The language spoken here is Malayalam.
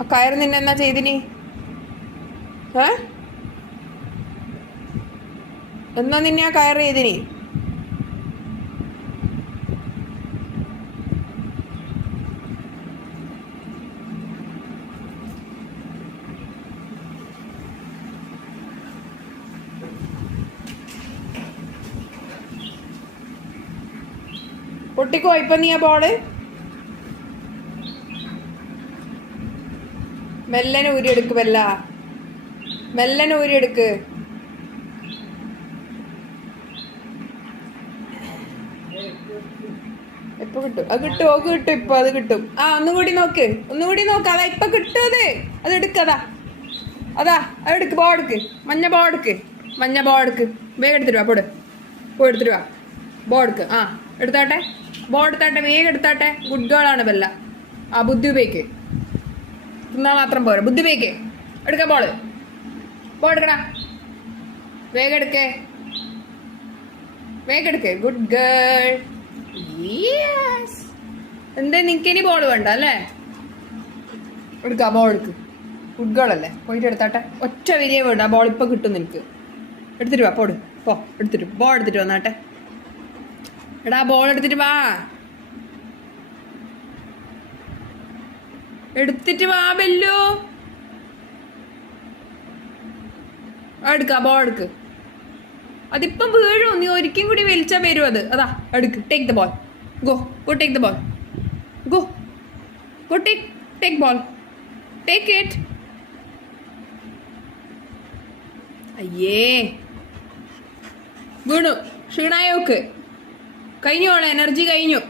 ആ കയറ് നിന്നെ എന്നാ ചെയ്തിനി? എന്നാ നിന്നെ ആ കയറ് ചെയ്തിനി? പൊട്ടിക്കോ ഇപ്പൊ നീ ആ ബോള്? മെല്ലനെ ഊരിയെടുക്ക്, മെല്ലനെ ഊരിയെടുക്ക്. ഇപ്പൊ കിട്ടും, അത് കിട്ടും, ഓക്ക് കിട്ടും, ഇപ്പൊ അത് കിട്ടും. ആ ഒന്നുകൂടി നോക്ക്, അതാ ഇപ്പൊ കിട്ടും. അത് എടുക്കതാ, അതാ അതെടുക്ക്, ബോ എടുക്ക്, മഞ്ഞ ബോ എടുക്ക്, വേഗം എടുത്തിട്ട് വാ. പോയി എടുത്തിട്ട് വാ. ബോ എടുക്ക്. ആ എടുത്താട്ടെ, ബോ എടുത്താട്ടെ, വേഗം എടുത്താട്ടെ. ഗുഡ് ഗേൾ ആണ് ബെല്ല. ആ ബുദ്ധി ഉപയോഗിക്ക്, തിന്നാ മാത്രം പോരാ, ബുദ്ധി ഉപയോഗിക്ക്. എടുക്ക ബോ എടുക്കടാ, വേഗം എടുക്കേ, ഗുഡ് ഗേൾ. എന്തേ നിനക്കിനി ബോൾ വേണ്ട അല്ലേ? ബോൾ എടുക്ക്, ഗുഡ് ഗേൾ അല്ലേ? പോയിട്ട് എടുത്താട്ടെ, ഒറ്റ വിരിയെ വേണ്ട. ആ ബോൾ ഇപ്പൊ കിട്ടും നിനക്ക്. എടുത്തിട്ട് വാ, ബോൾ എടുത്തിട്ട് വന്നാട്ടെ. എടാ ബോൾ എടുത്തിട്ട് വാ, ബെല്ലു. ബോൾ എടുക്ക്. അതിപ്പം വീഴും, നീ ഒരിക്കലും കൂടി വലിച്ചാ വരും അത്. അതാ എടുക്ക്, take the ball, go take the ball, go take ball, take it. അയ്യേ വീണു, ക്ഷീണായോക്ക്, കഴിഞ്ഞു, എനർജി കഴിഞ്ഞു.